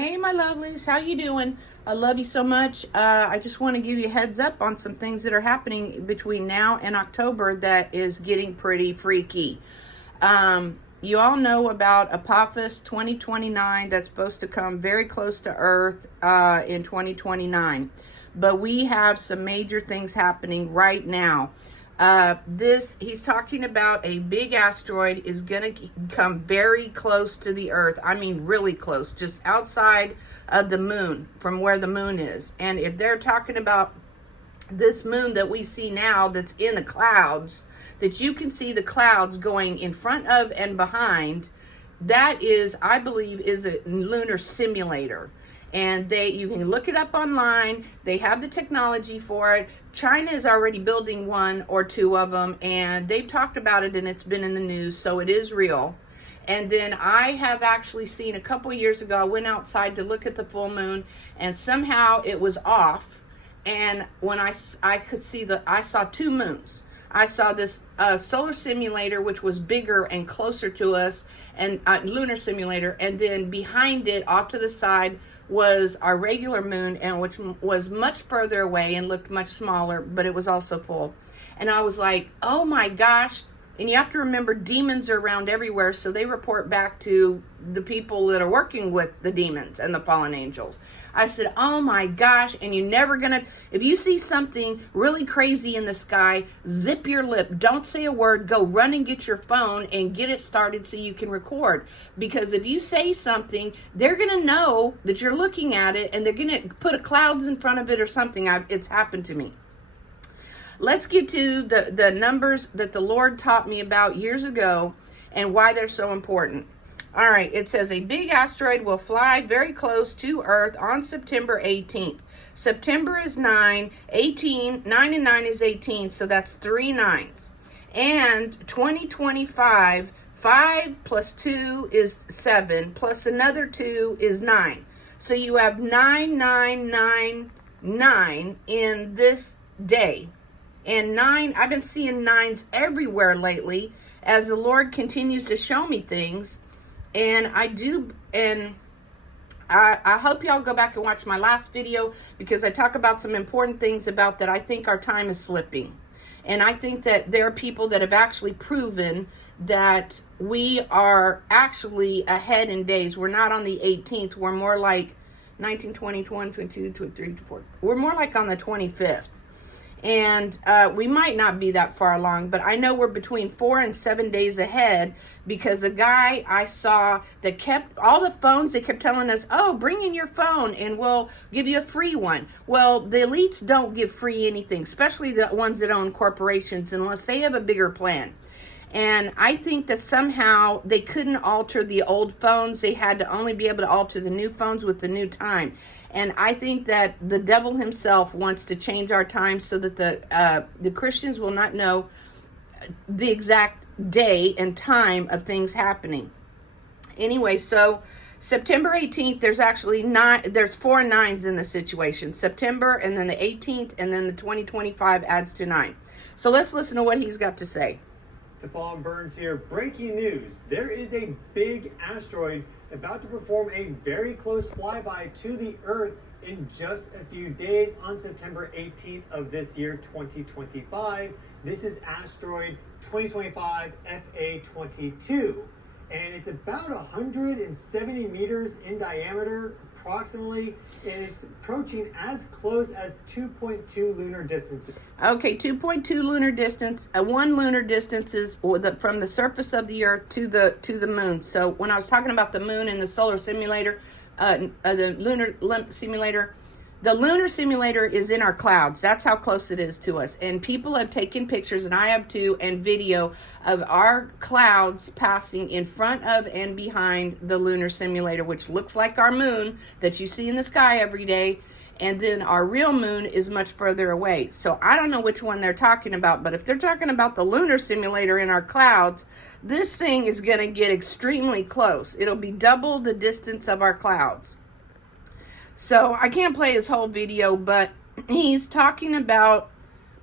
Hey, my lovelies, how you doing? I love you so much. I just want to give you a heads up on some things that are happening between now and October that is getting pretty freaky. You all know about Apophis 2029 that's supposed to come very close to Earth in 2029. But we have some major things happening right now. He's talking about a big asteroid is going to come very close to the Earth. I mean, really close, just outside of the moon, from where the moon is. And if they're talking about this moon that we see now that's in the clouds, that you can see the clouds going in front of and behind, that is, I believe, is a lunar simulator. And you can look it up online. They have the technology for it. China is already building one or two of them, and they've talked about it, and it's been in the news, so it is real. And then I have actually seen a couple years ago, I went outside to look at the full moon, and somehow it was off. And when I could see I saw two moons. I saw this solar simulator, which was bigger and closer to us, and lunar simulator. And then behind it, off to the side, was our regular moon, and which was much further away and looked much smaller, but it was also full. And I was like, oh my gosh. And you have to remember, demons are around everywhere, so they report back to the people that are working with the demons and the fallen angels. I said, oh my gosh, and you're never gonna, if you see something really crazy in the sky, zip your lip, don't say a word, go run and get your phone and get it started so you can record. Because if you say something, they're gonna know that you're looking at it, and they're gonna put a clouds in front of it or something. It's happened to me. Let's get to the numbers that the Lord taught me about years ago and why they're so important. All right, it says a big asteroid will fly very close to Earth on September 18th. September is 9, 18, 9 and 9 is 18, so that's 3 9s. And 2025, 5 plus 2 is 7, plus another 2 is 9. So you have 9, 9, 9, 9 in this day. And 9, I've been seeing 9s everywhere lately as the Lord continues to show me things. And I hope y'all go back and watch my last video, because I talk about some important things about that. I think our time is slipping. And I think that there are people that have actually proven that we are actually ahead in days. We're not on the 18th. We're more like 19, 20, 21, 22, 23, 24. We're more like on the 25th. And we might not be that far along, but I know we're between 4 and 7 days ahead, because the guy I saw that kept all the phones, they kept telling us, oh, bring in your phone and we'll give you a free one. Well, the elites don't give free anything, especially the ones that own corporations, unless they have a bigger plan. And I think that somehow they couldn't alter the old phones. They had to only be able to alter the new phones with the new time. And I think that the devil himself wants to change our time so that the Christians will not know the exact day and time of things happening. Anyway, so September 18th, there's 4 9s in the situation. September, and then the 18th, and then the 2025 adds to 9. So let's listen to what he's got to say. Stephan Burns here. Breaking news. There is a big asteroid about to perform a very close flyby to the Earth in just a few days on September 18th of this year, 2025. This is asteroid 2025 FA22. And it's about 170 meters in diameter, approximately, and it's approaching as close as 2.2 lunar distances. Okay, 2.2 lunar distance. 1 lunar distance is from the surface of the Earth to the moon. So when I was talking about the moon in the solar simulator, the lunar simulator, the lunar simulator is in our clouds. That's how close it is to us. And people have taken pictures, and I have too, and video of our clouds passing in front of and behind the lunar simulator, which looks like our moon that you see in the sky every day. And then our real moon is much further away. So I don't know which one they're talking about, but if they're talking about the lunar simulator in our clouds, this thing is going to get extremely close. It'll be double the distance of our clouds. So I can't play his whole video, but he's talking about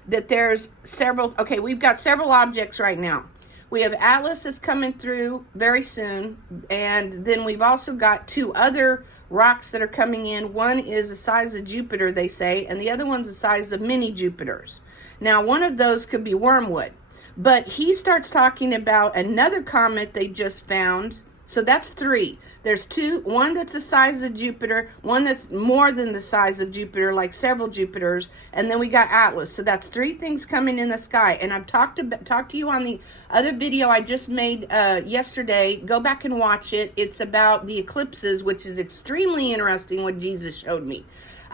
that there's several, okay, we've got several objects right now. We have Atlas is coming through very soon. And then we've also got 2 other rocks that are coming in. One is the size of Jupiter, they say, and the other one's the size of mini Jupiters. Now, one of those could be wormwood. But he starts talking about another comet they just found. So that's 3. There's 2, one that's the size of Jupiter, one that's more than the size of Jupiter, like several Jupiters, and then we got Atlas. So that's 3 things coming in the sky. And I've talked to you on the other video I just made yesterday. Go back and watch it. It's about the eclipses, which is extremely interesting what Jesus showed me.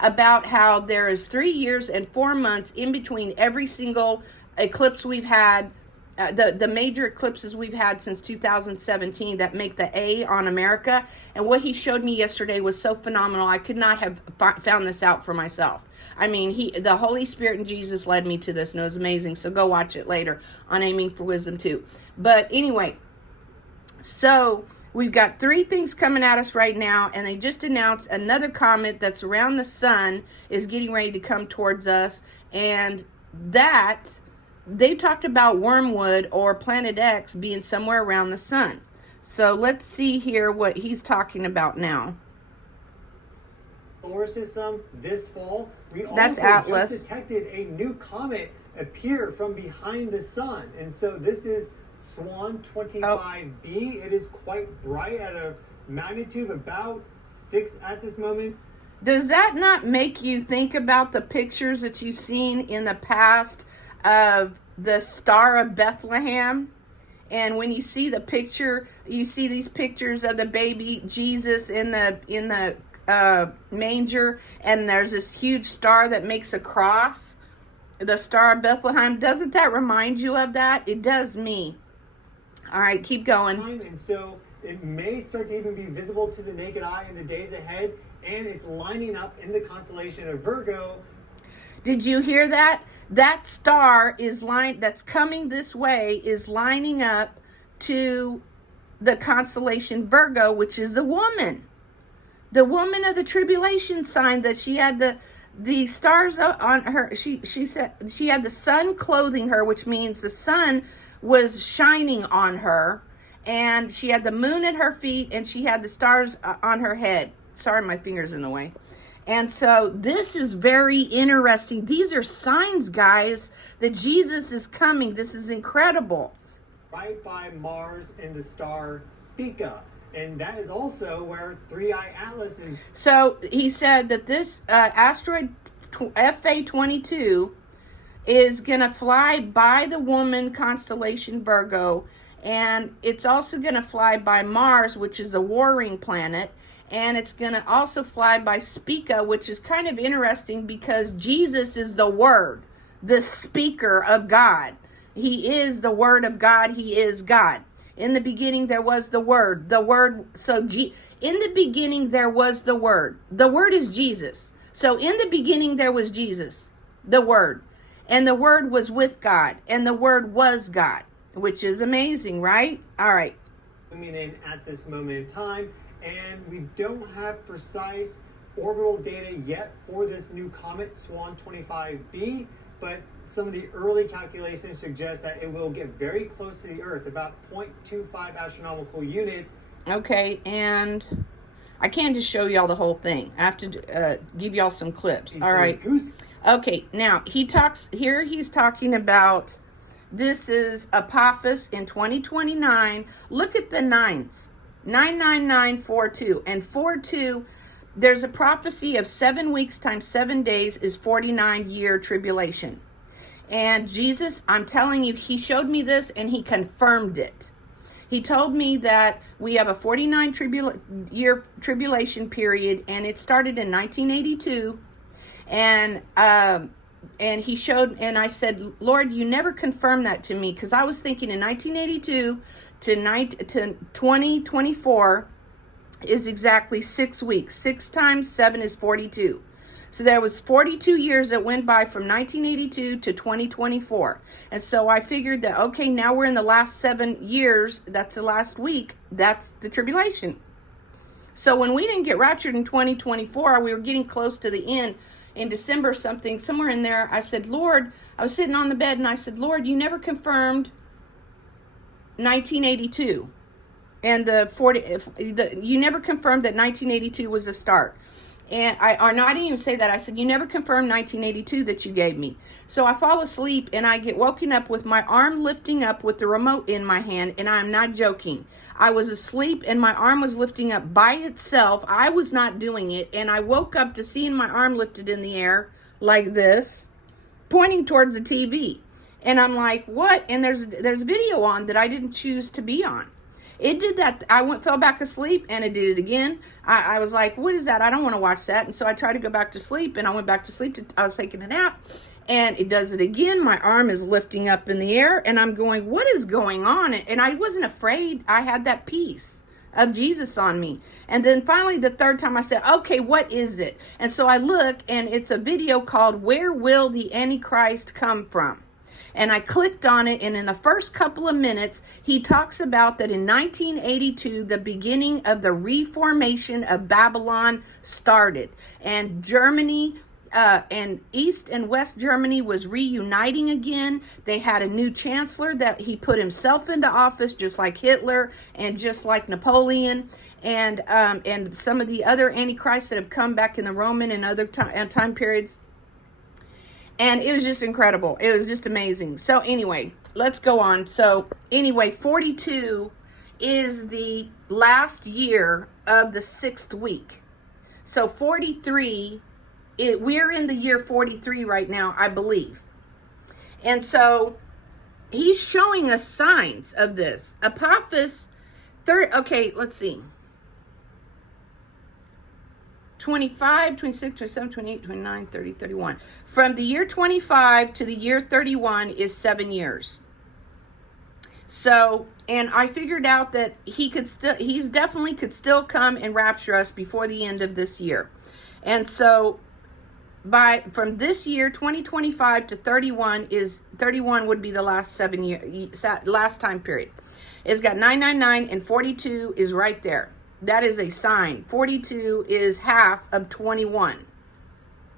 About how there is 3 years and 4 months in between every single eclipse we've had. The major eclipses we've had since 2017 that make the A on America. And what he showed me yesterday was so phenomenal. I could not have found this out for myself. I mean, the Holy Spirit and Jesus led me to this, and it was amazing. So go watch it later on Aiming for Wisdom too. But anyway, so we've got 3 things coming at us right now, and they just announced another comet that's around the sun is getting ready to come towards us, and that... they talked about wormwood or Planet X being somewhere around the sun. So let's see here what he's talking about now. Solar system this fall, we That's also Atlas. just detected a new comet appear from behind the sun. And so this is Swan 25b. It is quite bright at a magnitude of about 6 at this moment. Does that not make you think about the pictures that you've seen in the past of the Star of Bethlehem? And when you see the picture, you see these pictures of the baby Jesus in the manger, and there's this huge star that makes a cross, the Star of Bethlehem. Doesn't that remind you of that? It does me. All right, keep going. And so it may start to even be visible to the naked eye in the days ahead, and it's lining up in the constellation of Virgo. Did you hear that? That star that's coming this way is lining up to the constellation Virgo, which is the woman of the tribulation sign, that she had the stars on her. She said she had the sun clothing her, which means the sun was shining on her, and she had the moon at her feet, and she had the stars on her head. Sorry, my finger's in the way. And so this is very interesting. These are signs, guys, that Jesus is coming. This is incredible. Right by Mars and the star Spica. And that is also where 3i Atlas is. So he said that this asteroid FA22 is going to fly by the woman constellation Virgo. And it's also going to fly by Mars, which is a warring planet. And it's going to also fly by Spica, which is kind of interesting because Jesus is the Word, the speaker of God. He is the Word of God. He is God. In the beginning, there was the Word. The Word. In the beginning, there was the Word. The Word is Jesus. So in the beginning, there was Jesus, the Word. And the Word was with God. And the Word was God, which is amazing, right? All right. Zooming in at this moment in time. And we don't have precise orbital data yet for this new comet, Swan 25b, but some of the early calculations suggest that it will get very close to the Earth, about 0.25 astronomical units. Okay, and I can't just show y'all the whole thing. I have to give y'all some clips. All right. Okay, now he's talking about, this is Apophis in 2029. Look at the nines. 99942 and 42. There's a prophecy of 7 weeks times 7 days is 49-year tribulation. And Jesus, I'm telling you, he showed me this and he confirmed it. He told me that we have a 49-year tribulation period, and it started in 1982. And he showed, and I said, Lord, you never confirmed that to me, because I was thinking in 1982 to 2024 is exactly 6 weeks. 6 times 7 is 42. So there was 42 years that went by from 1982 to 2024. And so I figured that, okay, now we're in the last 7 years. That's the last week. That's the tribulation. So when we didn't get raptured in 2024, we were getting close to the end in December somewhere in there. I said, Lord, I was sitting on the bed and I said, Lord, you never confirmed 1982. And you never confirmed that 1982 was the start. And I didn't even say that. I said, you never confirmed 1982 that you gave me. So I fall asleep and I get woken up with my arm lifting up with the remote in my hand. And I'm not joking. I was asleep and my arm was lifting up by itself. I was not doing it. And I woke up to seeing my arm lifted in the air like this, pointing towards the TV. And I'm like, what? And there's video on that I didn't choose to be on. It did that. I fell back asleep and it did it again. I was like, what is that? I don't want to watch that. And so I tried to go back to sleep and I went back to sleep. I was taking a nap and it does it again. My arm is lifting up in the air and I'm going, what is going on? And I wasn't afraid. I had that peace of Jesus on me. And then finally the third time I said, okay, what is it? And so I look and it's a video called Where Will the Antichrist Come From? And I clicked on it, and in the first couple of minutes, he talks about that in 1982, the beginning of the reformation of Babylon started. And Germany, and East and West Germany was reuniting again. They had a new chancellor that he put himself into office, just like Hitler and just like Napoleon. And some of the other antichrists that have come back in the Roman and other time periods. And it was just incredible. It was just amazing. So anyway, let's go on. So anyway, 42 is the last year of the 6th week. So 43, we're in the year 43 right now, I believe. And so he's showing us signs of this. Apophis, okay, let's see. 25, 26, 27, 28, 29, 30, 31. From the year 25 to the year 31 is 7 years. So, and I figured out that he's definitely could still come and rapture us before the end of this year. And so from this year 2025 to 31 would be the last last time period. It's got 999 and 42 is right there. That is a sign. 42 is half of 21,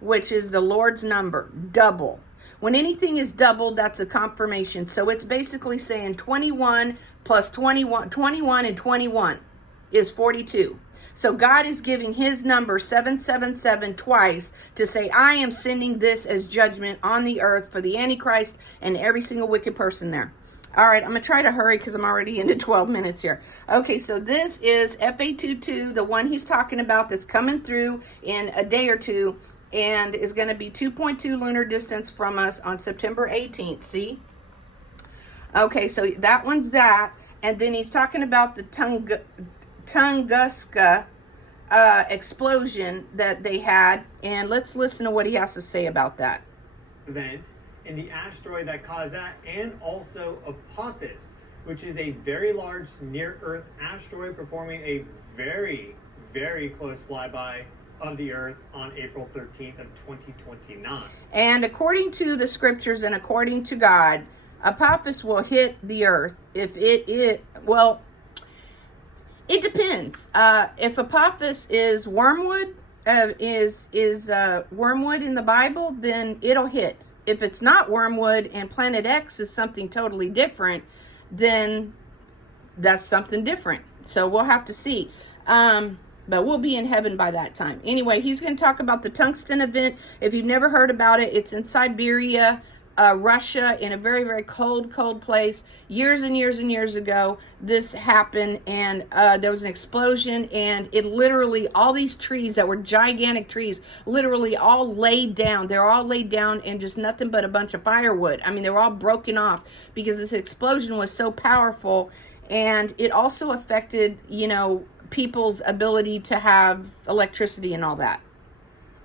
which is the Lord's number, double. When anything is double, that's a confirmation. So it's basically saying 21 plus 21 and 21 is 42. So God is giving his number 777 twice to say, I am sending this as judgment on the earth for the Antichrist and every single wicked person there. All right, I'm going to try to hurry because I'm already into 12 minutes here. Okay, so this is FA22, the one he's talking about that's coming through in a day or two and is going to be 2.2 lunar distance from us on September 18th, see? Okay, so that one's that. And then he's talking about the Tunguska explosion that they had. And let's listen to what he has to say about that. Event in the asteroid that caused that, and also Apophis, which is a very large near-Earth asteroid performing a very, very close flyby of the Earth on April 13th of 2029. And according to the scriptures and according to God, Apophis will hit the Earth if it depends. If Apophis is wormwood, wormwood in the Bible, then it'll hit. If it's not wormwood and Planet X is something totally different, then that's something different. So we'll have to see. But we'll be in heaven by that time. Anyway, he's going to talk about the tungsten event. If you've never heard about it, it's in Siberia, Russia, in a very, very cold place. Years and years and years ago, this happened, and there was an explosion, and it literally, all these trees that were gigantic trees, literally all laid down. They're all laid down in just nothing but a bunch of firewood. I mean, they were all broken off because this explosion was so powerful, and it also affected, people's ability to have electricity and all that.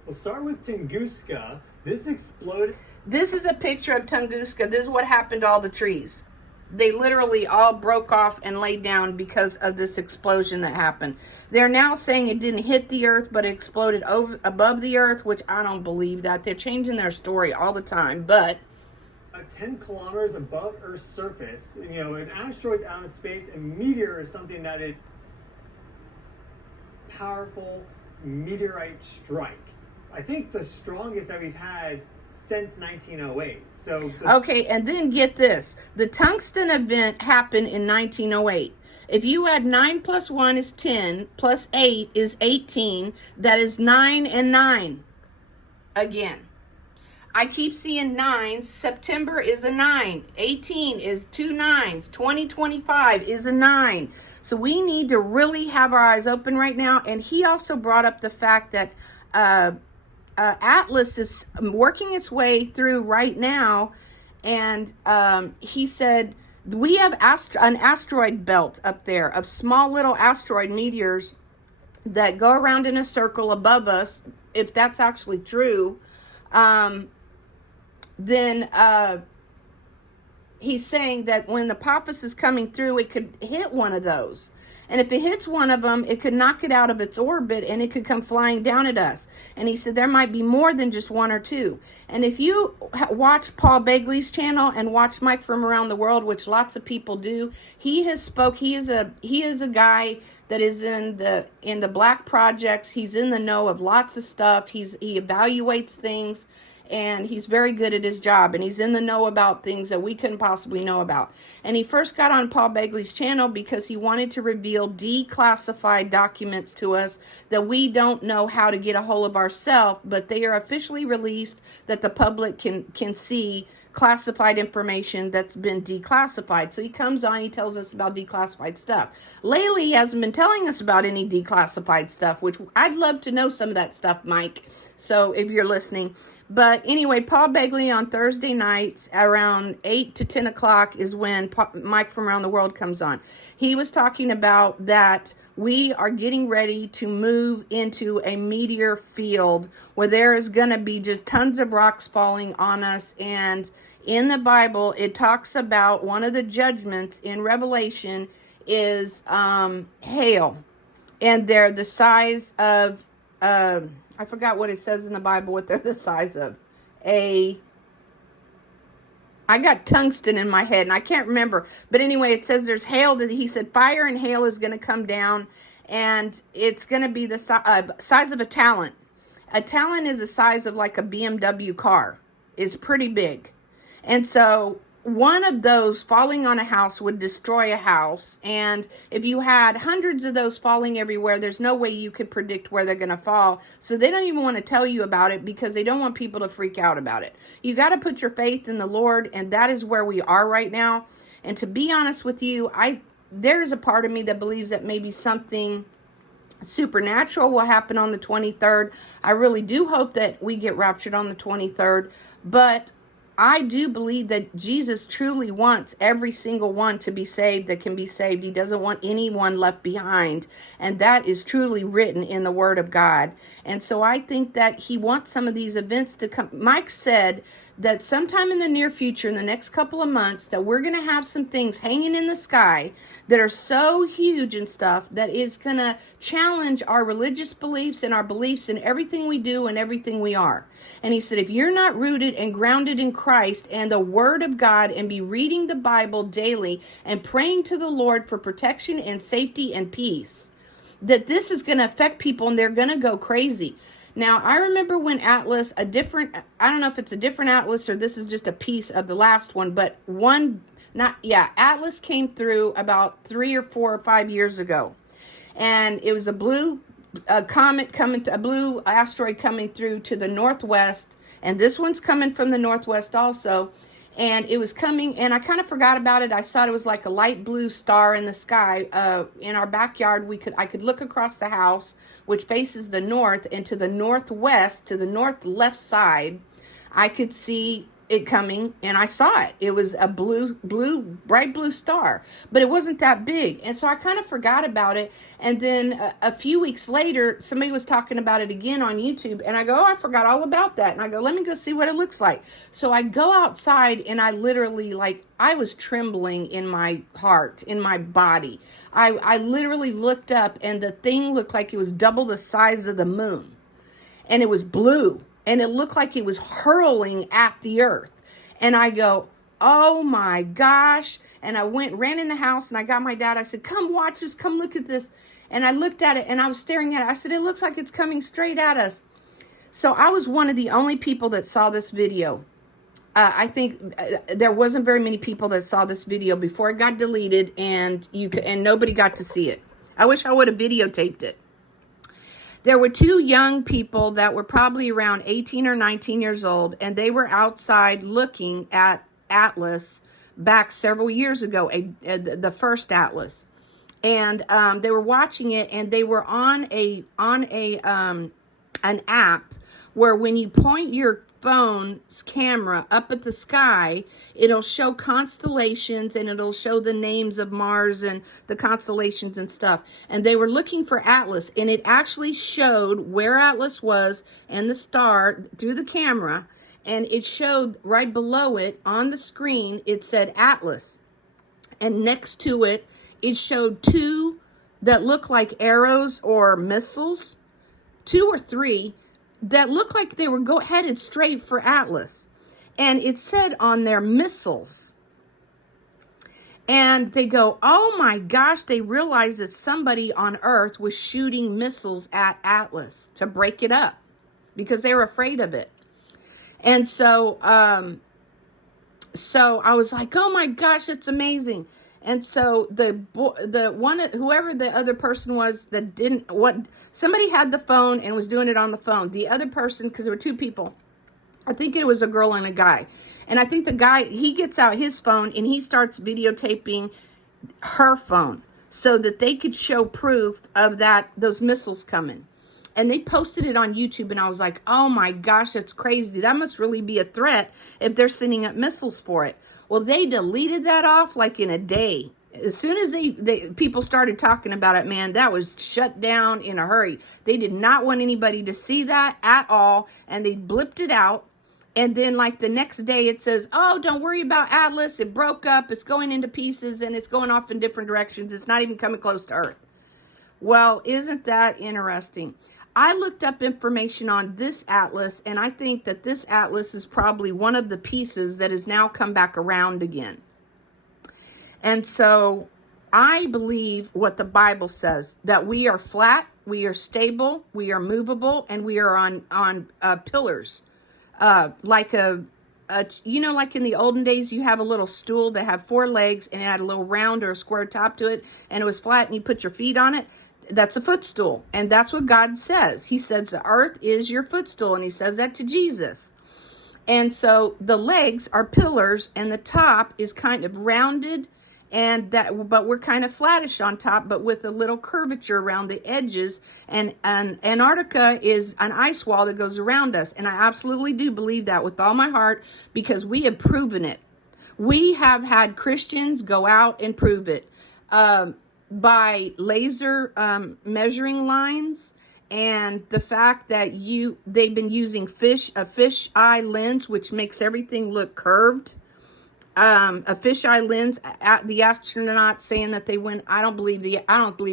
We'll start with Tunguska. This exploded. This is a picture of Tunguska. This is what happened to all the trees. They literally all broke off and laid down because of this explosion that happened. They're now saying it didn't hit the earth, but it exploded above the earth, which I don't believe that. They're changing their story all the time, but 10 kilometers above Earth's surface, an asteroid's out of space, a meteor is something that it powerful meteorite strike. I think the strongest that we've had since 1908. So Okay, and then get this. The tungsten event happened in 1908. If you add 9 plus 1 is 10, plus 8 is 18, that is 9 and 9. Again, I keep seeing 9s. September is a 9. 18 is 2 9s. 2025 is a 9. So we need to really have our eyes open right now. And he also brought up the fact that Atlas is working its way through right now, and he said we have an asteroid belt up there of small little asteroid meteors that go around in a circle above us. If that's actually true, then he's saying that when the Apophis is coming through, it could hit one of those. And if it hits one of them, it could knock it out of its orbit and it could come flying down at us. And he said there might be more than just one or two. And if you watch Paul Begley's channel and watch Mike from Around the World, which lots of people do, he is a guy that is in the black projects. He's in the know of lots of stuff. He evaluates things. And he's very good at his job, and he's in the know about things that we couldn't possibly know about. And he first got on Paul Begley's channel because he wanted to reveal declassified documents to us that we don't know how to get a hold of ourselves, but they are officially released that the public can see classified information that's been declassified. So he comes on, he tells us about declassified stuff. Lately, he hasn't been telling us about any declassified stuff, which I'd love to know some of that stuff, Mike. So if you're listening. But anyway, Paul Begley on Thursday nights around 8 to 10 o'clock is when Mike from Around the World comes on. He was talking about that we are getting ready to move into a meteor field where there is going to be just tons of rocks falling on us. And in the Bible, it talks about one of the judgments in Revelation is hail. And they're the size of... I forgot what it says in the Bible, what they're the size of. I got tungsten in my head and I can't remember. But anyway, it says there's hail. He said fire and hail is going to come down, and it's going to be the size of a talent. A talent is the size of like a BMW car. It's pretty big. And so one of those falling on a house would destroy a house. And if you had hundreds of those falling everywhere, there's no way you could predict where they're going to fall. So they don't even want to tell you about it because they don't want people to freak out about it. You got to put your faith in the Lord, and that is where we are right now. And to be honest with you, there's a part of me that believes that maybe something supernatural will happen on the 23rd. I really do hope that we get raptured on the 23rd, but I do believe that Jesus truly wants every single one to be saved that can be saved. He doesn't want anyone left behind. And that is truly written in the Word of God. And so I think that he wants some of these events to come. Mike said that sometime in the near future, in the next couple of months, that we're going to have some things hanging in the sky that are so huge and stuff that is going to challenge our religious beliefs and our beliefs in everything we do and everything we are. And he said, if you're not rooted and grounded in Christ and the Word of God and be reading the Bible daily and praying to the Lord for protection and safety and peace, that this is going to affect people and they're going to go crazy. Now, I remember when Atlas, I don't know if it's a different Atlas or this is just a piece of the last one, but Atlas came through about 3 or 4 or 5 years ago. And it was a blue asteroid coming through to the northwest, and this one's coming from the northwest also. And it was coming, and I kind of forgot about it. I thought it was like a light blue star in the sky. In our backyard, I could look across the house, which faces the north, and to the northwest, to the north left side, I could see it coming, and I saw it. It was a bright blue star, but it wasn't that big. And so I kind of forgot about it. And then a few weeks later, somebody was talking about it again on YouTube, and I go, I forgot all about that. And I go, let me go see what it looks like. So I go outside, and I literally, I was trembling in my heart, in my body. I literally looked up, and the thing looked like it was double the size of the moon. And it was blue. And it looked like it was hurling at the earth. And I go, oh my gosh. And I ran in the house, and I got my dad. I said, come watch this. Come look at this. And I looked at it, and I was staring at it. I said, it looks like it's coming straight at us. So I was one of the only people that saw this video. I think there wasn't very many people that saw this video before it got deleted, and nobody got to see it. I wish I would have videotaped it. There were two young people that were probably around 18 or 19 years old, and they were outside looking at Atlas back several years ago, the first Atlas. And they were watching it, and they were on an app where when you point your phone's camera up at the sky, it'll show constellations and it'll show the names of Mars and the constellations and stuff. And they were looking for Atlas, and it actually showed where Atlas was and the star through the camera, and it showed right below it on the screen, it said Atlas. And next to it, it showed two that looked like arrows or missiles, 2 or 3 that looked like they were headed straight for Atlas. And it said on their missiles. And they go, oh my gosh, they realized that somebody on Earth was shooting missiles at Atlas to break it up because they were afraid of it. And so I was like, oh my gosh, it's amazing. And so whoever the other person was that somebody had the phone and was doing it on the phone. The other person, because there were two people, I think it was a girl and a guy. And I think the guy, he gets out his phone and he starts videotaping her phone so that they could show proof of those missiles coming. And they posted it on YouTube, and I was like, oh my gosh, that's crazy. That must really be a threat if they're sending up missiles for it. Well, they deleted that off like in a day. As soon as people started talking about it, man, that was shut down in a hurry. They did not want anybody to see that at all, and they blipped it out. And then like the next day it says, oh, don't worry about Atlas. It broke up. It's going into pieces, and it's going off in different directions. It's not even coming close to Earth. Well, isn't that interesting? I looked up information on this Atlas, and I think that this Atlas is probably one of the pieces that has now come back around again. And so I believe what the Bible says, that we are flat, we are stable, we are movable, and we are on pillars. Like like in the olden days, you have a little stool that had 4 legs and it had a little round or a square top to it, and it was flat, and you put your feet on it. That's a footstool. And that's what God says. He says the earth is your footstool, and he says that to Jesus. And so the legs are pillars, and the top is kind of rounded, but we're kind of flattish on top, but with a little curvature around the edges. And Antarctica is an ice wall that goes around us. And I absolutely do believe that with all my heart, because we have proven it. We have had Christians go out and prove it. By laser measuring lines, and the fact that they've been using a fish eye lens, which makes everything look curved. A fish eye lens. The astronauts saying that they went. I don't believe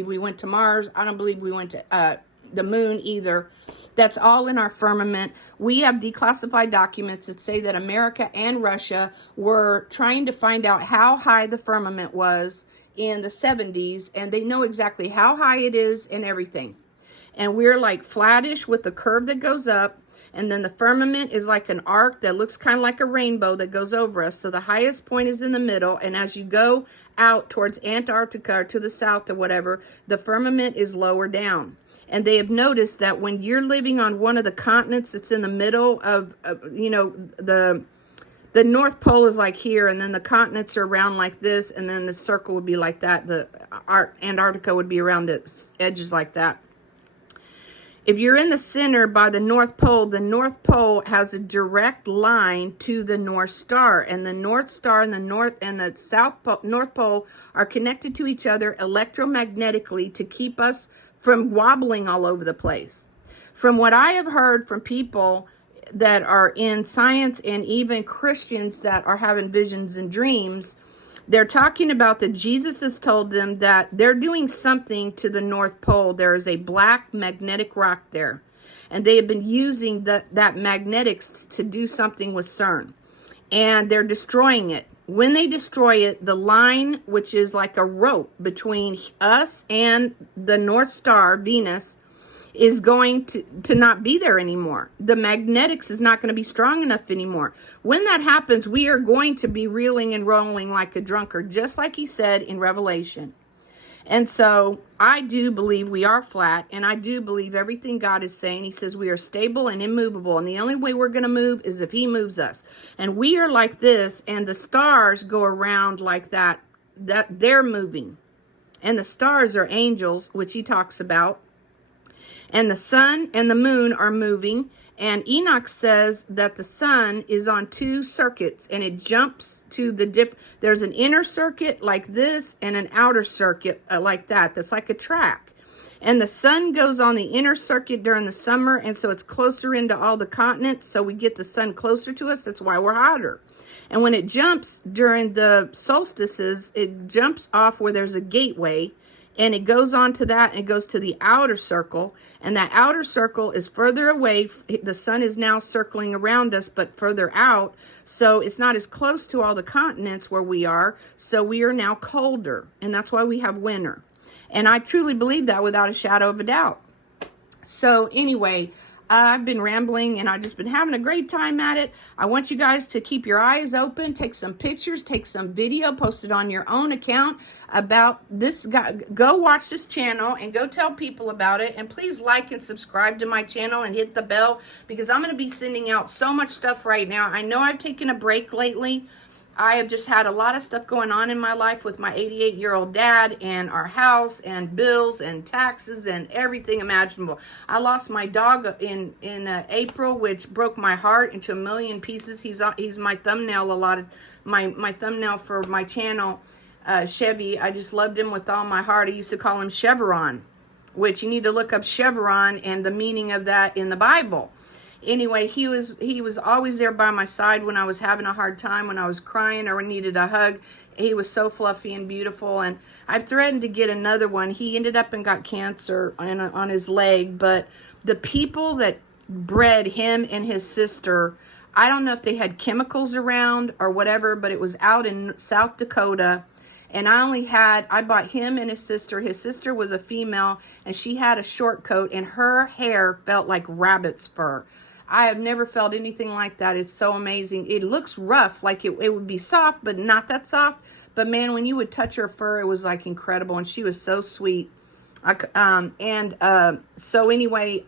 we went to Mars. I don't believe we went to the moon either. That's all in our firmament. We have declassified documents that say that America and Russia were trying to find out how high the firmament was in the 70s, and they know exactly how high it is and everything. And we're like flattish with the curve that goes up, and then the firmament is like an arc that looks kind of like a rainbow that goes over us. So the highest point is in the middle, and as you go out towards Antarctica or to the south or whatever, the firmament is lower down. And they have noticed that when you're living on one of the continents that's in the middle of the North Pole is like here, and then the continents are around like this, and then the circle would be like that. The Antarctica would be around the edges like that. If you're in the center by the North Pole has a direct line to the North Star, and the North Star and the South Pole, North Pole are connected to each other electromagnetically to keep us from wobbling all over the place. From what I have heard from people that are in science, and even Christians that are having visions and dreams, they're talking about that Jesus has told them that they're doing something to the North Pole. There is a black magnetic rock there, and they have been using that magnetics to do something with CERN, and they're destroying it. When they destroy it, the line, which is like a rope between us and the North Star, Venus, is going to not be there anymore. The magnetics is not going to be strong enough anymore. When that happens, we are going to be reeling and rolling like a drunkard, just like he said in Revelation. And so I do believe we are flat, and I do believe everything God is saying. He says we are stable and immovable, and the only way we're going to move is if he moves us. And we are like this, and the stars go around like that they're moving. And the stars are angels, which he talks about. And the sun and the moon are moving. And Enoch says that the sun is on two circuits, and it jumps to the there's an inner circuit like this and an outer circuit like that. That's like a track. And the sun goes on the inner circuit during the summer, and so it's closer into all the continents, so we get the sun closer to us. That's why we're hotter. And when it jumps during the solstices, it jumps off where there's a gateway, and it goes on to that, and it goes to the outer circle, and that outer circle is further away. The sun is now circling around us, but further out, so it's not as close to all the continents where we are, so we are now colder, and that's why we have winter. And I truly believe that without a shadow of a doubt. So anyway, I've been rambling, and I've just been having a great time at it. I want you guys to keep your eyes open, take some pictures, take some video, post it on your own account about this guy. Go watch this channel and go tell people about it. And please like and subscribe to my channel and hit the bell, because I'm going to be sending out so much stuff right now. I know I've taken a break lately. I have just had a lot of stuff going on in my life with my 88-year-old dad and our house and bills and taxes and everything imaginable. I lost my dog in April, which broke my heart into a million pieces. He's my thumbnail my thumbnail for my channel, Chevy. I just loved him with all my heart. I used to call him Chevron, which you need to look up Chevron and the meaning of that in the Bible. Anyway, he was always there by my side when I was having a hard time, when I was crying or needed a hug. He was so fluffy and beautiful, and I've threatened to get another one. He ended up and got cancer on his leg, but the people that bred him and his sister, I don't know if they had chemicals around or whatever, but it was out in South Dakota. And I bought him and his sister. His sister was a female, and she had a short coat, and her hair felt like rabbit's fur. I have never felt anything like that. It's so amazing. It looks rough, like it would be soft, but not that soft. But man, when you would touch her fur, it was like incredible, and she was so sweet. So anyway,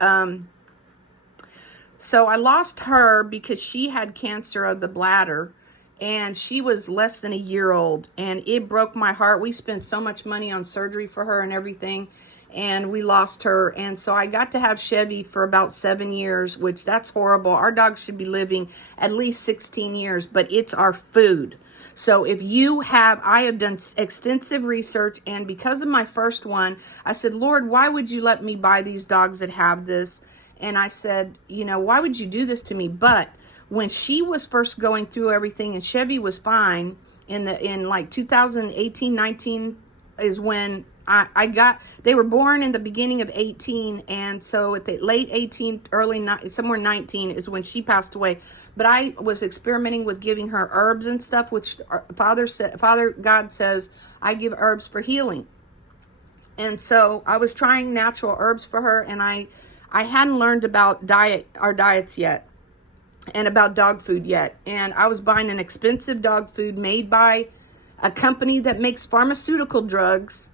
so I lost her because she had cancer of the bladder, and she was less than a year old, and it broke my heart. We spent so much money on surgery for her and everything, and we lost her. And so I got to have Chevy for about 7 years, which that's horrible. Our dog should be living at least 16 years, but it's our food. So if I have done extensive research, and because of my first one, I said, Lord, why would you let me buy these dogs that have this? And I said, why would you do this to me? But when she was first going through everything, and Chevy was fine in like 2018, 19 is when they were born in the beginning of 18. And so at the late 18, somewhere 19 is when she passed away. But I was experimenting with giving her herbs and stuff, which Father God says, I give herbs for healing. And so I was trying natural herbs for her, and I hadn't learned about our diets yet, and about dog food yet. And I was buying an expensive dog food made by a company that makes pharmaceutical drugs.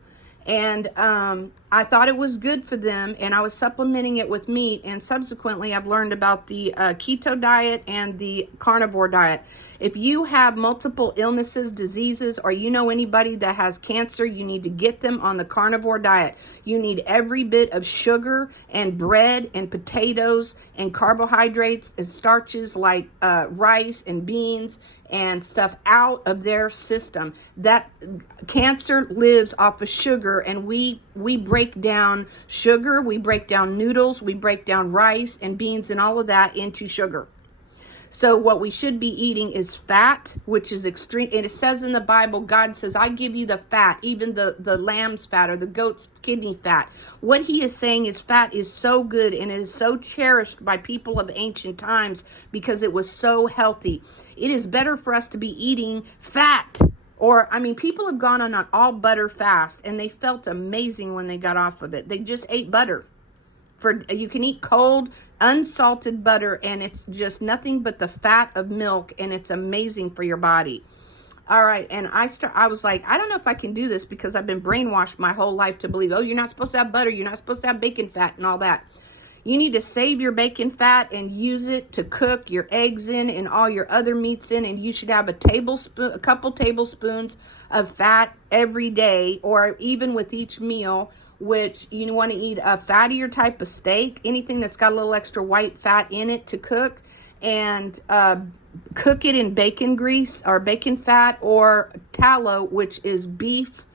And I thought it was good for them, and I was supplementing it with meat. And subsequently, I've learned about the keto diet and the carnivore diet. If you have multiple illnesses, diseases, or you know anybody that has cancer, you need to get them on the carnivore diet. You need every bit of sugar and bread and potatoes and carbohydrates and starches like rice and beans and stuff out of their system. That cancer lives off of sugar, and we break down sugar, we break down noodles, we break down rice and beans and all of that into sugar. So what we should be eating is fat, which is extreme. And it says in the Bible, God says, I give you the fat, even the lamb's fat or the goat's kidney fat. What he is saying is fat is so good and is so cherished by people of ancient times because it was so healthy. It is better for us to be eating fat. People have gone on an all butter fast, and they felt amazing when they got off of it. They just ate butter. You can eat cold, unsalted butter, and it's just nothing but the fat of milk, and it's amazing for your body. All right, and I was like, I don't know if I can do this because I've been brainwashed my whole life to believe, oh, you're not supposed to have butter, you're not supposed to have bacon fat and all that. You need to save your bacon fat and use it to cook your eggs in and all your other meats in, and you should have a couple tablespoons of fat every day, or even with each meal, which you want to eat a fattier type of steak, anything that's got a little extra white fat in it to cook, and cook it in bacon grease or bacon fat or tallow, which is beef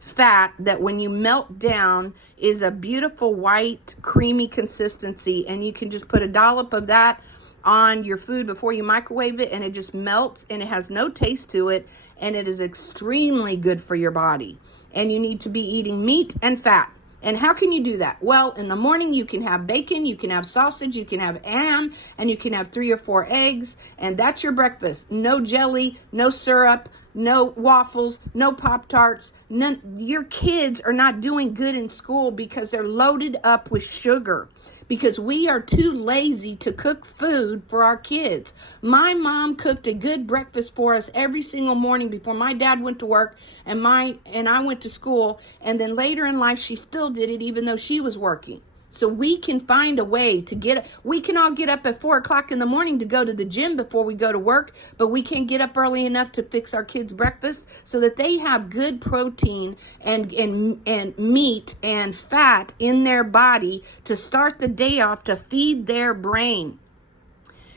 fat that when you melt down is a beautiful white creamy consistency, and you can just put a dollop of that on your food before you microwave it, and it just melts, and it has no taste to it, and it is extremely good for your body. And you need to be eating meat and fat. And how can you do that? Well, in the morning you can have bacon, you can have sausage, you can have ham, and you can have 3 or 4 eggs, and that's your breakfast. No jelly, no syrup, no waffles, no Pop-Tarts. Your kids are not doing good in school because they're loaded up with sugar, because we are too lazy to cook food for our kids. My mom cooked a good breakfast for us every single morning before my dad went to work and I went to school, and then later in life she still did it even though she was working. So we can find a way to we can all get up at 4 o'clock in the morning to go to the gym before we go to work, but we can't get up early enough to fix our kids' breakfast so that they have good protein and meat and fat in their body to start the day off to feed their brain.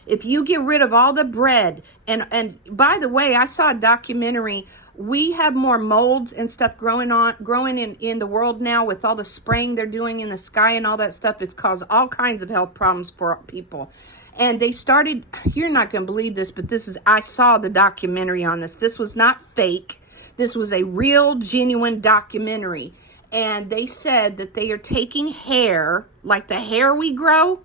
If you get rid of all the bread, and by the way, I saw a documentary. We have more molds and stuff growing in the world now with all the spraying they're doing in the sky and all that stuff. It's caused all kinds of health problems for people. And they started, you're not going to believe this, but I saw the documentary on this. This was not fake. This was a real, genuine documentary. And they said that they are taking hair, like the hair we grow,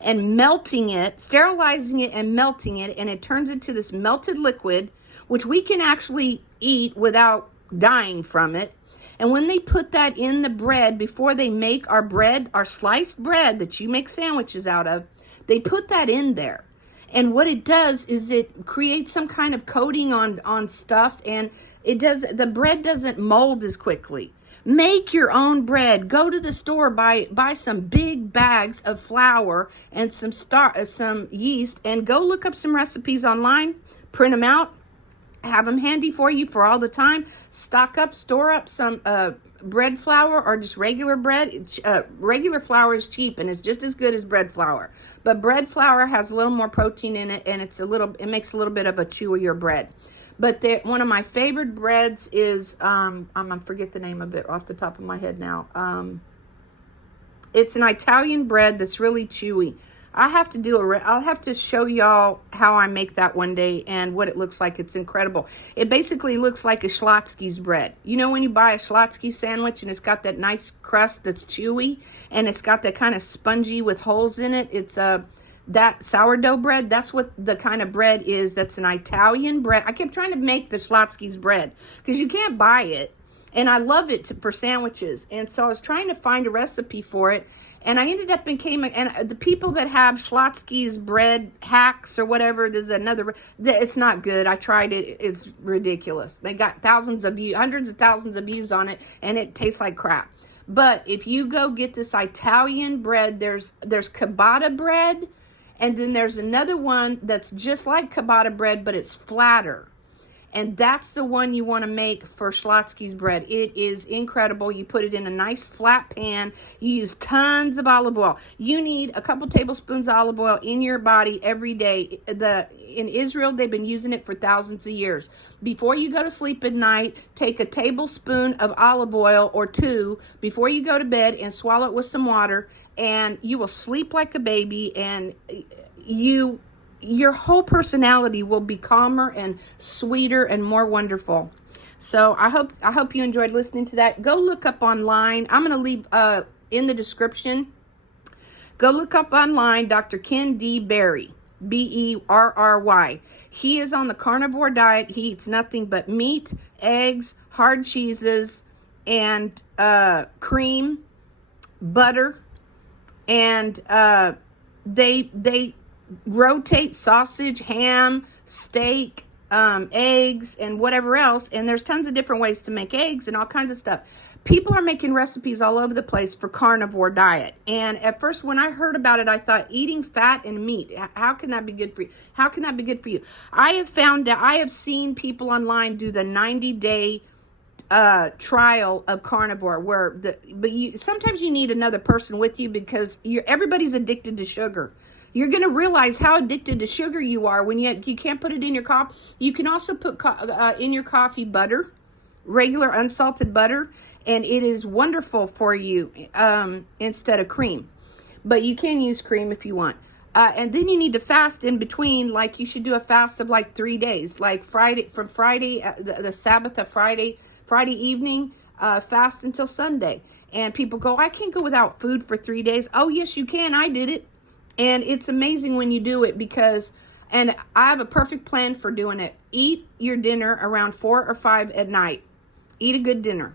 and melting it, sterilizing it and melting it, and it turns into this melted liquid, which we can actually eat without dying from it. And when they put that in the bread, before they make our bread, our sliced bread that you make sandwiches out of, they put that in there. And what it does is it creates some kind of coating on stuff, and the bread doesn't mold as quickly. Make your own bread. Go to the store, buy some big bags of flour and some yeast, and go look up some recipes online, print them out, have them handy for you for all the time. Store up some bread flour or just regular bread. Regular flour is cheap and it's just as good as bread flour. But bread flour has a little more protein in it, and it makes a little bit of a chewier bread. But one of my favorite breads is, I forget the name of it off the top of my head now. It's an Italian bread that's really chewy. I'll have to show y'all how I make that one day and what it looks like. It's incredible. It basically looks like a Schlotzsky's bread. You know when you buy a Schlotzsky sandwich and it's got that nice crust that's chewy and it's got that kind of spongy with holes in it? It's that sourdough bread. That's what the kind of bread is. That's an Italian bread. I kept trying to make the Schlotzsky's bread because you can't buy it. And I love it for sandwiches. And so I was trying to find a recipe for it. And I ended up and the people that have Schlotzsky's bread hacks or whatever, there's another, it's not good. I tried it. It's ridiculous. They got hundreds of thousands of views on it, and it tastes like crap. But if you go get this Italian bread, there's ciabatta bread, and then there's another one that's just like ciabatta bread, but it's flatter. And that's the one you want to make for Schlotzsky's bread. It is incredible. You put it in a nice flat pan. You use tons of olive oil. You need a couple tablespoons of olive oil in your body every day. In Israel, they've been using it for thousands of years. Before you go to sleep at night, take a tablespoon of olive oil or 2 before you go to bed and swallow it with some water, and you will sleep like a baby, and your whole personality will be calmer and sweeter and more wonderful. So I hope you enjoyed listening to that. Go look up online. I'm going to leave in the description. Go look up online Dr. Ken D. Berry, Berry. He is on the carnivore diet. He eats nothing but meat, eggs, hard cheeses, and cream, butter, and they rotate sausage, ham, steak, eggs, and whatever else. And there's tons of different ways to make eggs and all kinds of stuff. People are making recipes all over the place for carnivore diet. And at first, when I heard about it, I thought, eating fat and meat, how can that be good for you? How can that be good for you? I have found that I have seen people online do the 90-day trial of carnivore, sometimes you need another person with you, because everybody's addicted to sugar. You're going to realize how addicted to sugar you are when you can't put it in your coffee. You can also put in your coffee butter, regular unsalted butter, and it is wonderful for you instead of cream. But you can use cream if you want. And then you need to fast in between. Like, you should do a fast of like 3 days, like Friday, the Sabbath of Friday evening, fast until Sunday. And people go, I can't go without food for 3 days. Oh, yes, you can. I did it. And it's amazing when you do it, and I have a perfect plan for doing it. Eat your dinner around 4 or 5 at night. Eat a good dinner.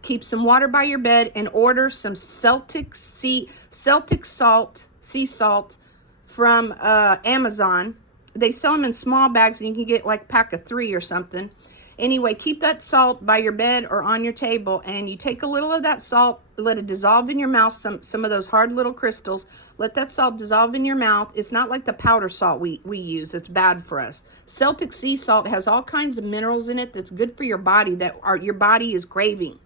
Keep some water by your bed and order some Celtic sea salt from Amazon. They sell them in small bags, and you can get like a pack of 3 or something. Anyway, keep that salt by your bed or on your table, and you take a little of that salt, let it dissolve in your mouth, some of those hard little crystals. Let that salt dissolve in your mouth. It's not like the powder salt we use. It's bad for us. Celtic sea salt has all kinds of minerals in it that's good for your body, your body is craving.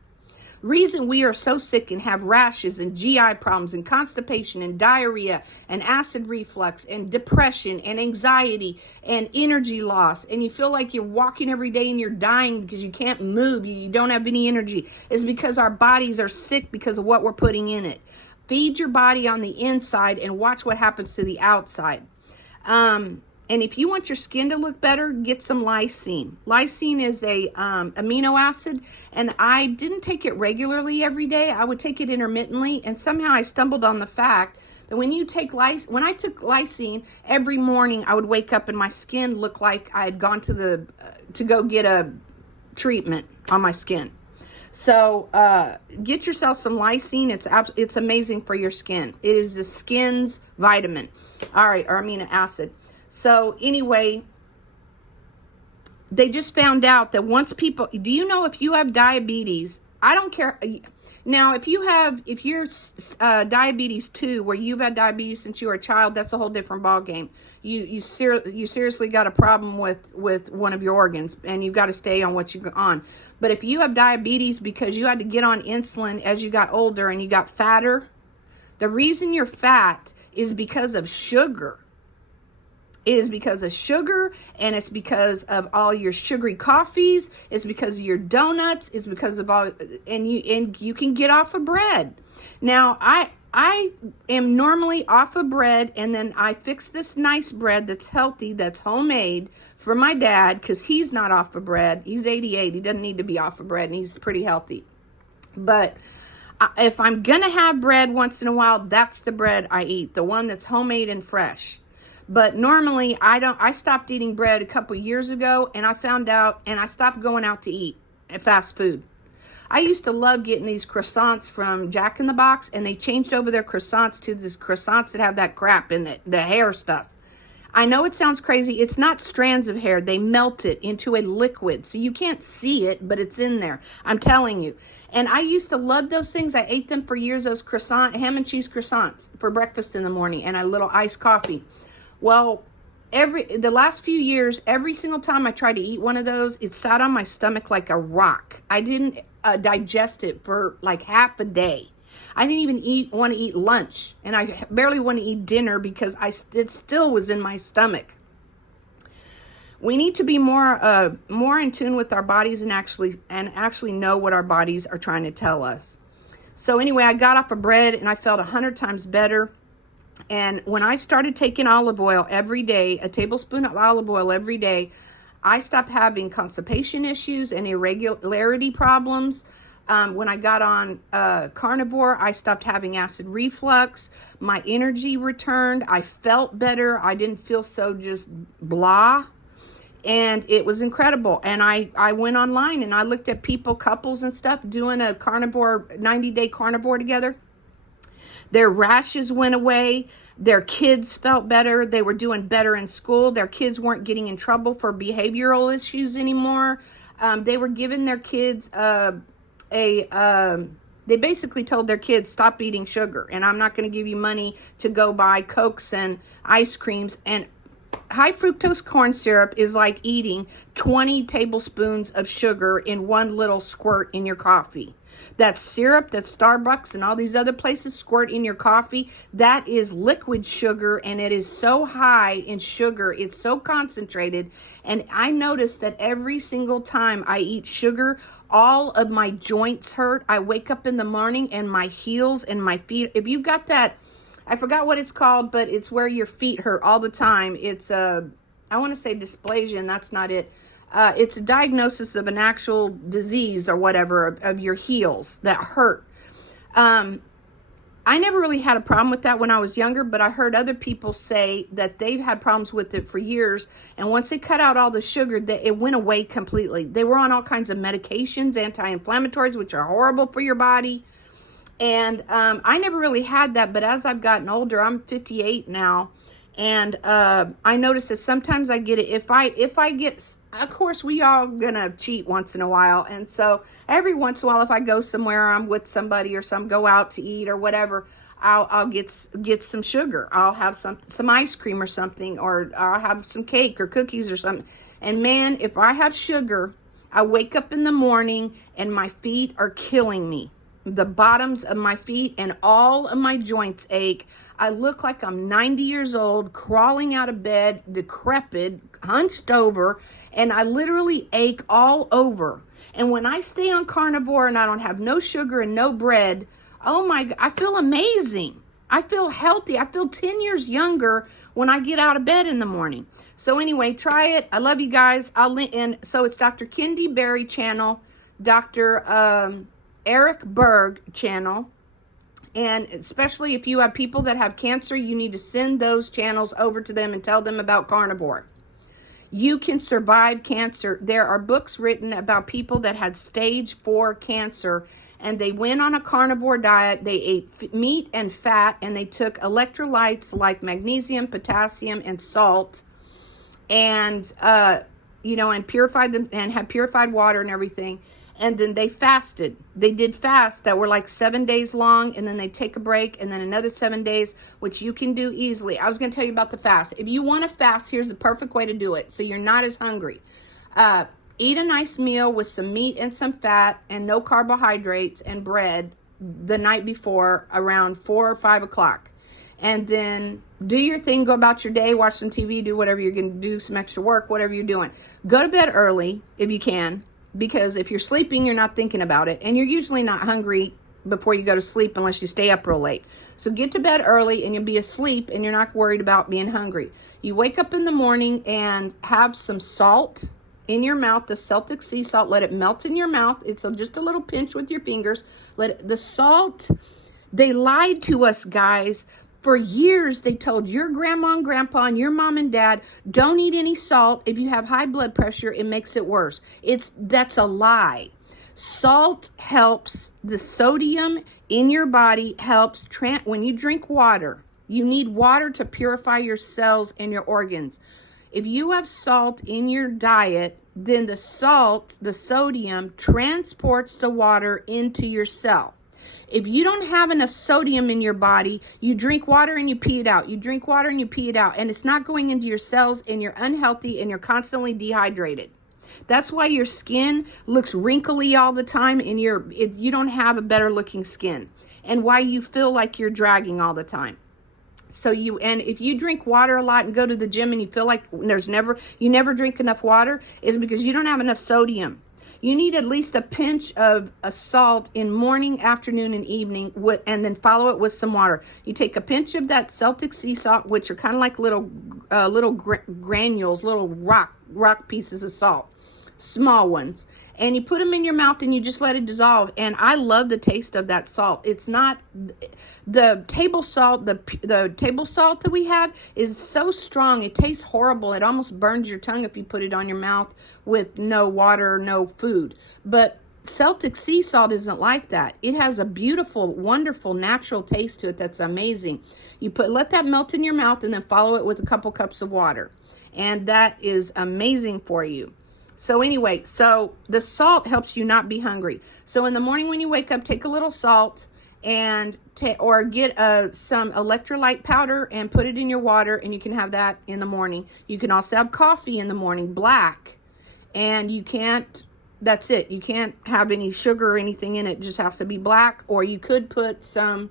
Reason we are so sick and have rashes and GI problems and constipation and diarrhea and acid reflux and depression and anxiety and energy loss, and you feel like you're walking every day and you're dying because you can't move, you don't have any energy, is because our bodies are sick because of what we're putting in it. Feed your body on the inside and watch what happens to the outside. And if you want your skin to look better, get some lysine. Lysine is a amino acid, and I didn't take it regularly every day. I would take it intermittently, and somehow I stumbled on the fact that when I took lysine every morning, I would wake up and my skin looked like I had gone to go get a treatment on my skin. So get yourself some lysine. It's amazing for your skin. It is the skin's vitamin, or amino acid. So anyway, they just found out that do you know, if you have diabetes, I don't care. Now, if you're diabetes 2, where you've had diabetes since you were a child, that's a whole different ballgame. You seriously got a problem with one of your organs, and you've got to stay on what you're on. But if you have diabetes because you had to get on insulin as you got older and you got fatter, the reason you're fat is because of sugar. It is because of sugar, and it's because of all your sugary coffees. It's because of your donuts. It's because of all, and you can get off of bread. Now, I am normally off of bread, and then I fix this nice bread that's healthy, that's homemade for my dad, because he's not off of bread. He's 88. He doesn't need to be off of bread, and he's pretty healthy. But if I'm gonna have bread once in a while, that's the bread I eat, the one that's homemade and fresh. But normally I stopped eating bread a couple years ago, and I found out, and I stopped going out to eat fast food. I used to love getting these croissants from Jack in the Box, and they changed over their croissants to these croissants that have that crap in the hair stuff. I know it sounds crazy. It's not strands of hair. They melt it into a liquid, so you can't see it, but it's in there. I'm telling you. And I used to love those things. I ate them for years, those ham and cheese croissants for breakfast in the morning, and a little iced coffee. Well, the last few years, every single time I tried to eat one of those, it sat on my stomach like a rock. I didn't digest it for like half a day. I didn't even want to eat lunch, and I barely want to eat dinner because it still was in my stomach. We need to be more in tune with our bodies and actually know what our bodies are trying to tell us. So anyway, I got off of bread, and I felt 100 times better. And when I started taking olive oil every day, a tablespoon of olive oil every day, I stopped having constipation issues and irregularity problems. When I got on carnivore, I stopped having acid reflux. My energy returned. I felt better. I didn't feel so just blah. And it was incredible. And I went online and I looked at couples and stuff doing a 90-day carnivore together. Their rashes went away. Their kids felt better. They were doing better in school. Their kids weren't getting in trouble for behavioral issues anymore. They were giving their kids they basically told their kids, stop eating sugar, and I'm not going to give you money to go buy Cokes and ice creams. And high fructose corn syrup is like eating 20 tablespoons of sugar in one little squirt in your coffee. That syrup that Starbucks and all these other places squirt in your coffee, that is liquid sugar, and it is so high in sugar. It's so concentrated. And I notice that every single time I eat sugar, all of my joints hurt. I wake up in the morning and my heels and my feet, if you've got that, I forgot what it's called, but it's where your feet hurt all the time. It's I want to say dysplasia, and that's not it. It's a diagnosis of an actual disease or whatever of your heels that hurt. I never really had a problem with that when I was younger, but I heard other people say that they've had problems with it for years. And once they cut out all the sugar, it went away completely. They were on all kinds of medications, anti-inflammatories, which are horrible for your body. And I never really had that, but as I've gotten older, I'm 58 now, and I notice that sometimes I get it. If I get, of course, we all gonna cheat once in a while, and so every once in a while, if I go somewhere, or I'm with somebody, or go out to eat or whatever, I'll get some sugar. I'll have some ice cream or something, or I'll have some cake or cookies or something. And man, if I have sugar, I wake up in the morning and my feet are killing me. The bottoms of my feet and all of my joints ache. I look like I'm 90 years old, crawling out of bed, decrepit, hunched over, and I literally ache all over. And when I stay on carnivore and I don't have no sugar and no bread, oh my God, I feel amazing. I feel healthy. I feel 10 years younger when I get out of bed in the morning. So anyway, try it. I love you guys. And so it's Dr. Kendi Berry channel, Dr. Eric Berg channel, and especially if you have people that have cancer, you need to send those channels over to them and tell them about carnivore. You can survive cancer. There are books written about people that had stage 4 cancer, and they went on a carnivore diet. They ate meat and fat, and they took electrolytes like magnesium, potassium, and salt, and and purified them, and had purified water and everything. And then they fasted. They did fasts that were like 7 days long, and then they take a break, and then another 7 days, which you can do easily. I was going to tell you about the fast. If you want to fast, here's the perfect way to do it, so you're not as hungry. Eat a nice meal with some meat and some fat and no carbohydrates and bread the night before around 4 or 5 o'clock. And then do your thing, go about your day, watch some TV, do whatever you're going to do, some extra work, whatever you're doing. Go to bed early if you can. Because if you're sleeping, you're not thinking about it. And you're usually not hungry before you go to sleep unless you stay up real late. So get to bed early and you'll be asleep and you're not worried about being hungry. You wake up in the morning and have some salt in your mouth, the Celtic sea salt. Let it melt in your mouth. It's just a little pinch with your fingers. The salt, they lied to us, guys. For years, they told your grandma and grandpa and your mom and dad, don't eat any salt. If you have high blood pressure, it makes it worse. That's a lie. Salt helps. The sodium in your body helps. When you drink water, you need water to purify your cells and your organs. If you have salt in your diet, then the sodium transports the water into your cell. If you don't have enough sodium in your body, you drink water and you pee it out. You drink water and you pee it out. And it's not going into your cells, and you're unhealthy and you're constantly dehydrated. That's why your skin looks wrinkly all the time, and you don't have a better looking skin. And why you feel like you're dragging all the time. And if you drink water a lot and go to the gym and you feel like you never drink enough water, is because you don't have enough sodium. You need at least a pinch of salt in morning, afternoon, and evening, and then follow it with some water. You take a pinch of that Celtic sea salt, which are kind of like little granules, little rock pieces of salt, small ones, and you put them in your mouth and you just let it dissolve. And I love the taste of that salt. It's not the table salt. The table salt that we have is so strong. It tastes horrible. It almost burns your tongue if you put it on your mouth with no water, no food. But Celtic sea salt isn't like that. It has a beautiful, wonderful, natural taste to it that's amazing. You let that melt in your mouth and then follow it with a couple cups of water. And that is amazing for you. So anyway, so the salt helps you not be hungry. So in the morning when you wake up, take a little salt and or get some electrolyte powder and put it in your water, and you can have that in the morning. You can also have coffee in the morning, black, and that's it. You can't have any sugar or anything in it. It just has to be black. Or you could put some,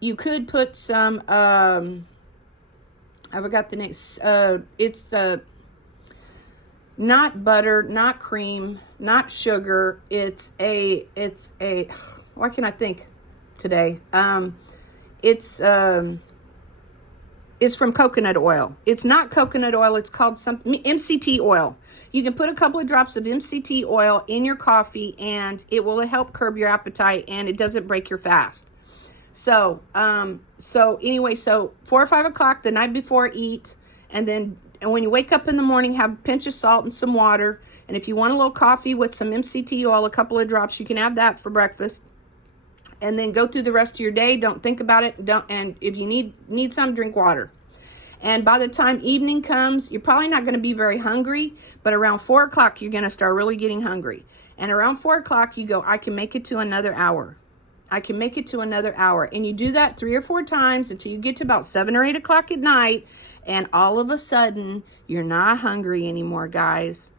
I forgot the name. It's not butter, not cream, not sugar. It's a, why can't I think today? It's from coconut oil. It's not coconut oil. It's called MCT oil. You can put a couple of drops of MCT oil in your coffee, and it will help curb your appetite, and it doesn't break your fast. So anyway, 4 or 5 o'clock the night before, eat, and when you wake up in the morning, have a pinch of salt and some water. And if you want a little coffee with some MCT oil, a couple of drops, you can have that for breakfast. And then go through the rest of your day. Don't think about it. And if you need some, drink water. And by the time evening comes, you're probably not going to be very hungry, but around 4 o'clock, you're going to start really getting hungry. And around 4 o'clock, you go, I can make it to another hour. I can make it to another hour. And you do that 3 or 4 times until you get to about 7 or 8 o'clock at night. And all of a sudden, you're not hungry anymore, guys.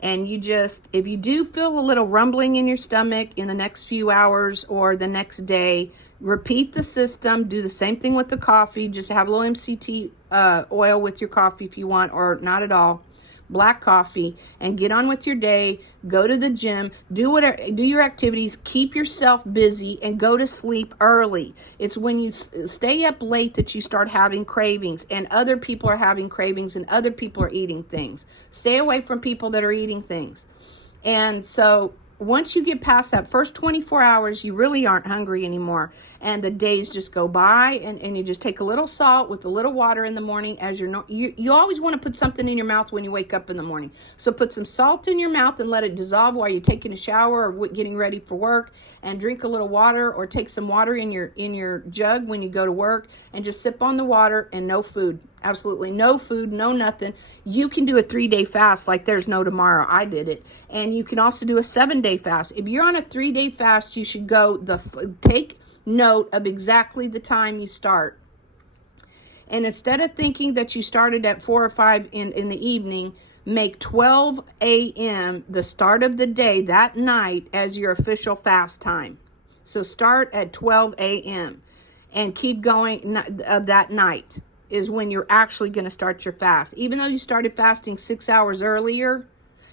And if you do feel a little rumbling in your stomach in the next few hours or the next day, repeat the system. Do the same thing with the coffee. Just have a little MCT oil with your coffee if you want, or not at all. Black coffee, and get on with your day. Go to the gym, do your activities, keep yourself busy, and go to sleep early. It's when you stay up late that you start having cravings, and other people are having cravings, and other people are eating things. Stay away from people that are eating things. And so once you get past that first 24 hours, you really aren't hungry anymore. And the days just go by, and you just take a little salt with a little water in the morning. As you always want to put something in your mouth when you wake up in the morning. So put some salt in your mouth and let it dissolve while you're taking a shower or getting ready for work, and drink a little water, or take some water in your jug when you go to work, and just sip on the water, and no food. Absolutely no food, no nothing. You can do a 3-day fast like there's no tomorrow. I did it. And you can also do a 7-day fast. If you're on a 3-day fast, you should take note of exactly the time you start. And instead of thinking that you started at 4 or 5 in the evening, make 12 a.m. the start of the day that night as your official fast time. So start at 12 a.m. and keep going that night is when you're actually going to start your fast. Even though you started fasting 6 hours earlier,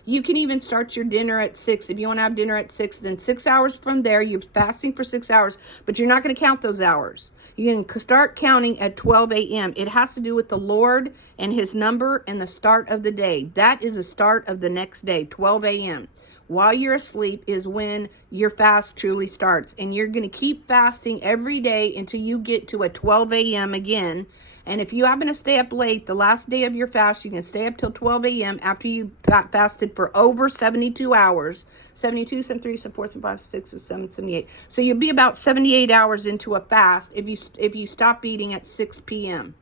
you can even start your dinner at 6. If you want to have dinner at 6, then 6 hours from there, you're fasting for 6 hours, but you're not going to count those hours. You can start counting at 12 a.m. It has to do with the Lord and his number and the start of the day. That is the start of the next day, 12 a.m. While you're asleep is when your fast truly starts. And you're going to keep fasting every day until you get to a 12 a.m. again. And if you happen to stay up late, the last day of your fast, you can stay up till 12 a.m. after you fasted for over 72 hours. 72, 73, 74, 75, 76, 77, 78. So you'll be about 78 hours into a fast if you stop eating at 6 p.m.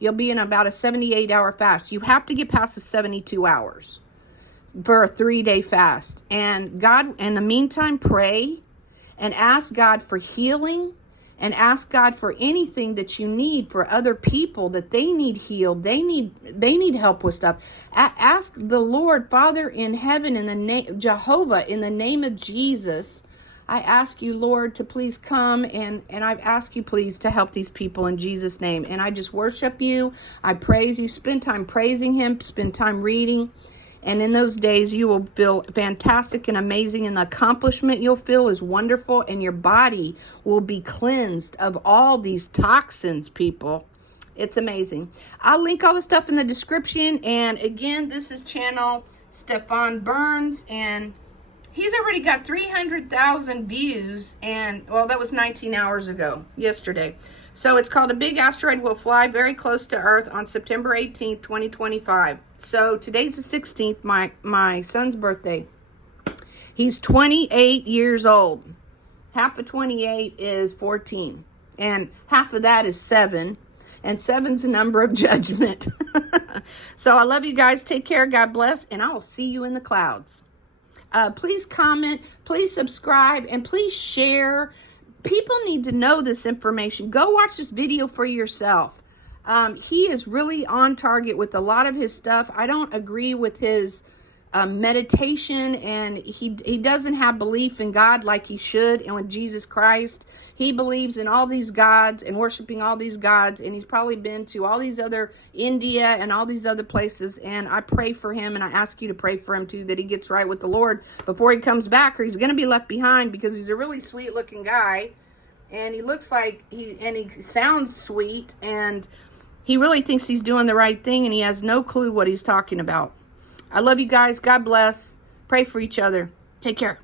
You'll be in about a 78-hour fast. You have to get past the 72 hours for a 3-day fast. And God, in the meantime, pray and ask God for healing. And ask God for anything that you need for other people that they need healed. They need help with stuff. Ask the Lord, Father in heaven, in the name Jehovah, in the name of Jesus. I ask you, Lord, to please come and I ask you, please, to help these people in Jesus' name. And I just worship you. I praise you. Spend time praising him. Spend time reading. And in those days, you will feel fantastic and amazing. And the accomplishment you'll feel is wonderful. And your body will be cleansed of all these toxins, people. It's amazing. I'll link all the stuff in the description. And again, this is channel Stephan Burns. And he's already got 300,000 views. And, well, that was 19 hours ago, yesterday. So it's called A Big Asteroid Will Fly Very Close to Earth on September 18th, 2025. So today's the 16th, my son's birthday. He's 28 years old. Half of 28 is 14. And half of that is 7. And 7's a number of judgment. So I love you guys. Take care. God bless. And I will see you in the clouds. Please comment. Please subscribe. And please share. People need to know this information. Go watch this video for yourself. He is really on target with a lot of his stuff. I don't agree with his meditation, and he doesn't have belief in God like he should, and with Jesus Christ. He believes in all these gods and worshiping all these gods, and he's probably been to all these other India and all these other places. And I pray for him, and I ask you to pray for him too, that he gets right with the Lord before he comes back, or he's going to be left behind, because he's a really sweet looking guy, and he looks like he sounds sweet, and he really thinks he's doing the right thing, and he has no clue what he's talking about. I love you guys. God bless. Pray for each other. Take care.